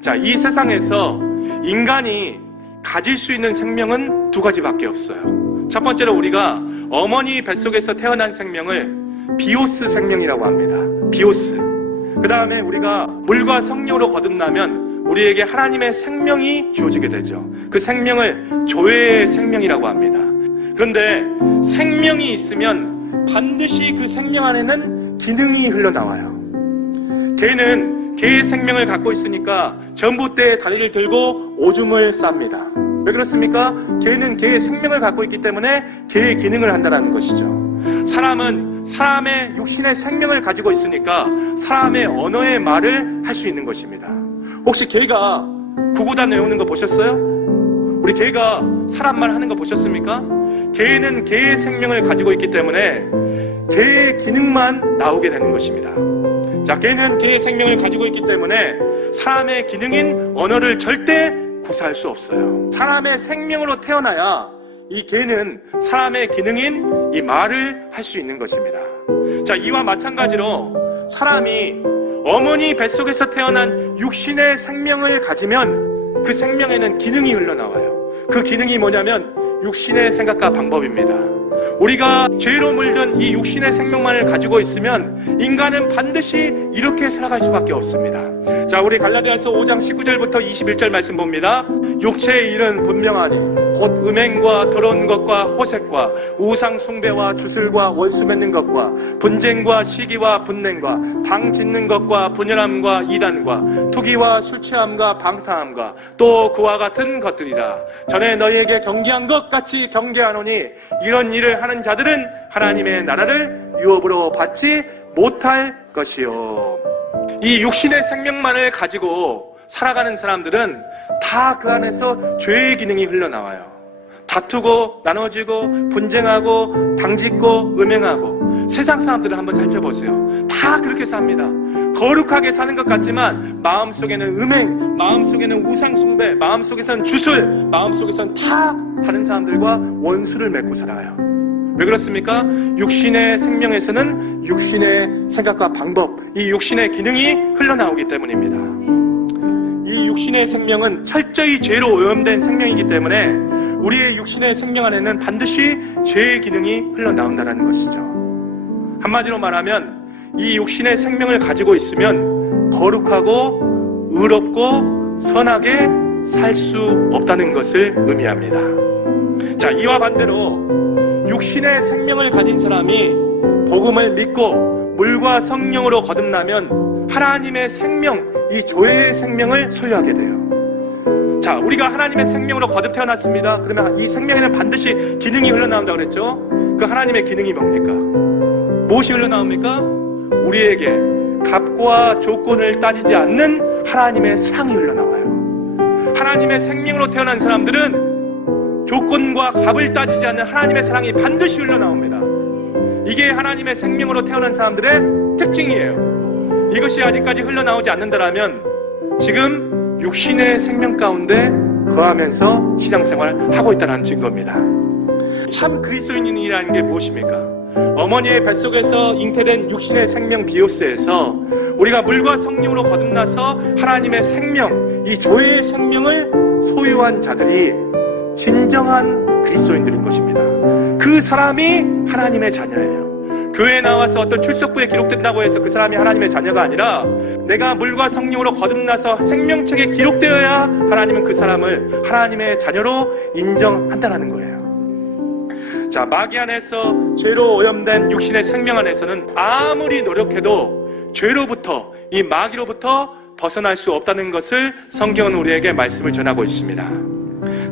자, 이 세상에서 인간이 가질 수 있는 생명은 두 가지밖에 없어요. 첫 번째로 우리가 어머니 뱃속에서 태어난 생명을 비오스 생명이라고 합니다. 비오스. 그 다음에 우리가 물과 성령으로 거듭나면 우리에게 하나님의 생명이 주어지게 되죠. 그 생명을 조회의 생명이라고 합니다. 그런데 생명이 있으면 반드시 그 생명 안에는 기능이 흘러나와요. 개는 개의 생명을 갖고 있으니까 전봇대에 다리를 들고 오줌을 쌉니다. 왜 그렇습니까? 개는 개의 생명을 갖고 있기 때문에 개의 기능을 한다는 것이죠. 사람은 사람의 육신의 생명을 가지고 있으니까 사람의 언어의 말을 할 수 있는 것입니다. 혹시 개가 구구단 외우는 거 보셨어요? 우리 개가 사람 말 하는 거 보셨습니까? 개는 개의 생명을 가지고 있기 때문에 개의 기능만 나오게 되는 것입니다. 자, 개는 개의 생명을 가지고 있기 때문에 사람의 기능인 언어를 절대 구사할 수 없어요. 사람의 생명으로 태어나야 이 개는 사람의 기능인 이 말을 할 수 있는 것입니다. 자, 이와 마찬가지로 사람이 어머니 뱃속에서 태어난 육신의 생명을 가지면 그 생명에는 기능이 흘러나와요. 그 기능이 뭐냐면 육신의 생각과 방법입니다. 우리가 죄로 물든 이 육신의 생명만을 가지고 있으면 인간은 반드시 이렇게 살아갈 수밖에 없습니다. 자, 우리 갈라디아서 5장 19절부터 21절 말씀 봅니다. 육체의 일은 분명하니 곧 음행과 더러운 것과 호색과 우상 숭배와 주술과 원수 맺는 것과 분쟁과 시기와 분냉과 당 짓는 것과 분열함과 이단과 투기와 술 취함과 방탕함과 또 그와 같은 것들이라. 전에 너희에게 경계한 것 같이 경계하노니 이런 일을 하는 자들은 하나님의 나라를 유업으로 받지 못할 것이요. 이 육신의 생명만을 가지고 살아가는 사람들은 다 그 안에서 죄의 기능이 흘러나와요. 다투고 나눠지고 분쟁하고 당짓고 음행하고. 세상 사람들을 한번 살펴보세요. 다 그렇게 삽니다. 거룩하게 사는 것 같지만 마음속에는 음행, 마음속에는 우상숭배, 마음속에서는 주술, 마음속에서는 다 다른 사람들과 원수를 맺고 살아요. 왜 그렇습니까? 육신의 생명에서는 육신의 생각과 방법, 이 육신의 기능이 흘러나오기 때문입니다. 이 육신의 생명은 철저히 죄로 오염된 생명이기 때문에 우리의 육신의 생명 안에는 반드시 죄의 기능이 흘러나온다는 것이죠. 한마디로 말하면 이 육신의 생명을 가지고 있으면 거룩하고 의롭고 선하게 살 수 없다는 것을 의미합니다. 자, 이와 반대로 육신의 생명을 가진 사람이 복음을 믿고 물과 성령으로 거듭나면 하나님의 생명, 이 조회의 생명을 소유하게 돼요. 자, 우리가 하나님의 생명으로 거듭 태어났습니다. 그러면 이 생명에는 반드시 기능이 흘러나온다고 그랬죠? 그 하나님의 기능이 뭡니까? 무엇이 흘러나옵니까? 우리에게 값과 조건을 따지지 않는 하나님의 사랑이 흘러나와요. 하나님의 생명으로 태어난 사람들은 조건과 값을 따지지 않는 하나님의 사랑이 반드시 흘러나옵니다. 이게 하나님의 생명으로 태어난 사람들의 특징이에요. 이것이 아직까지 흘러나오지 않는다면 지금 육신의 생명 가운데 거하면서 신앙생활을 하고 있다는 증거입니다. 참 그리스도인이라는 게 무엇입니까? 어머니의 뱃속에서 잉태된 육신의 생명 비오스에서 우리가 물과 성령으로 거듭나서 하나님의 생명, 이 조회의 생명을 소유한 자들이 진정한 그리스도인들인 것입니다. 그 사람이 하나님의 자녀예요. 교회에 나와서 어떤 출석부에 기록된다고 해서 그 사람이 하나님의 자녀가 아니라 내가 물과 성령으로 거듭나서 생명책에 기록되어야 하나님은 그 사람을 하나님의 자녀로 인정한다는 거예요. 자, 마귀 안에서 죄로 오염된 육신의 생명 안에서는 아무리 노력해도 죄로부터, 이 마귀로부터 벗어날 수 없다는 것을 성경은 우리에게 말씀을 전하고 있습니다.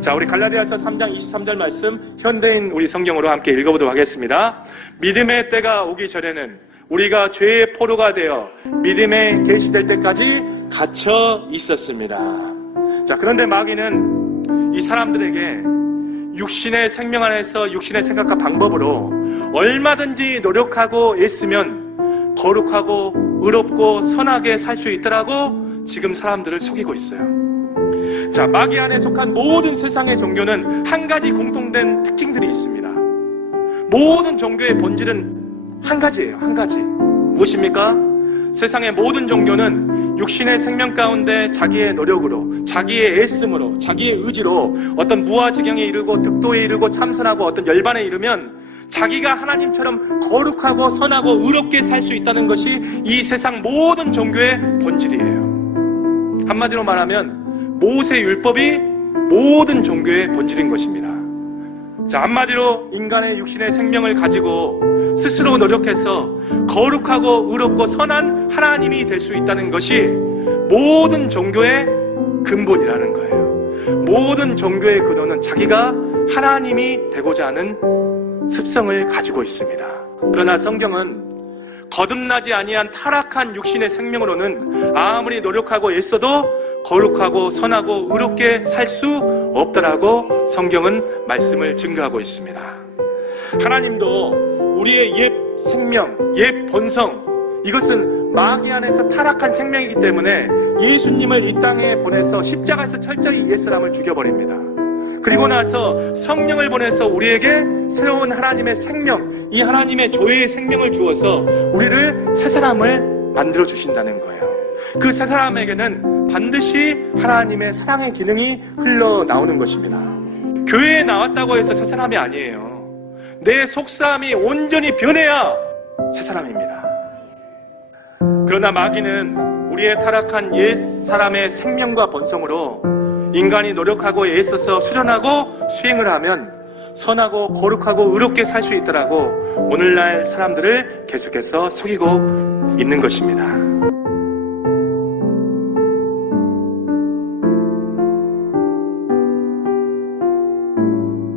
자, 우리 갈라디아서 3장 23절 말씀 현대인 우리 성경으로 함께 읽어보도록 하겠습니다. 믿음의 때가 오기 전에는 우리가 죄의 포로가 되어 믿음에 계시될 때까지 갇혀 있었습니다. 자, 그런데 마귀는 이 사람들에게 육신의 생명 안에서 육신의 생각과 방법으로 얼마든지 노력하고 애쓰면 거룩하고 의롭고 선하게 살 수 있더라고 지금 사람들을 속이고 있어요. 자, 마귀 안에 속한 모든 세상의 종교는 한 가지 공통된 특징들이 있습니다. 모든 종교의 본질은 한 가지예요. 한 가지. 무엇입니까? 세상의 모든 종교는 육신의 생명 가운데 자기의 노력으로, 자기의 애씀으로, 자기의 의지로 어떤 무아지경에 이르고 득도에 이르고 참선하고 어떤 열반에 이르면 자기가 하나님처럼 거룩하고 선하고 의롭게 살 수 있다는 것이 이 세상 모든 종교의 본질이에요. 한마디로 말하면 모세 율법이 모든 종교의 본질인 것입니다. 자, 한마디로 인간의 육신의 생명을 가지고 스스로 노력해서 거룩하고 의롭고 선한 하나님이 될 수 있다는 것이 모든 종교의 근본이라는 거예요. 모든 종교의 근원은 자기가 하나님이 되고자 하는 습성을 가지고 있습니다. 그러나 성경은 거듭나지 아니한 타락한 육신의 생명으로는 아무리 노력하고 애써도 거룩하고 선하고 의롭게 살 수 없다라고 성경은 말씀을 증거하고 있습니다. 하나님도 우리의 옛 생명, 옛 본성, 이것은 마귀 안에서 타락한 생명이기 때문에 예수님을 이 땅에 보내서 십자가에서 철저히 옛 사람을 죽여버립니다. 그리고 나서 성령을 보내서 우리에게 새로운 하나님의 생명, 이 하나님의 조회의 생명을 주어서 우리를 새 사람을 만들어 주신다는 거예요. 그 새 사람에게는 반드시 하나님의 사랑의 기능이 흘러나오는 것입니다. 교회에 나왔다고 해서 새 사람이 아니에요. 내 속사람이 온전히 변해야 새 사람입니다. 그러나 마귀는 우리의 타락한 옛 사람의 생명과 본성으로 인간이 노력하고 애써서 수련하고 수행을 하면 선하고 거룩하고 의롭게 살 수 있다라고 오늘날 사람들을 계속해서 속이고 있는 것입니다.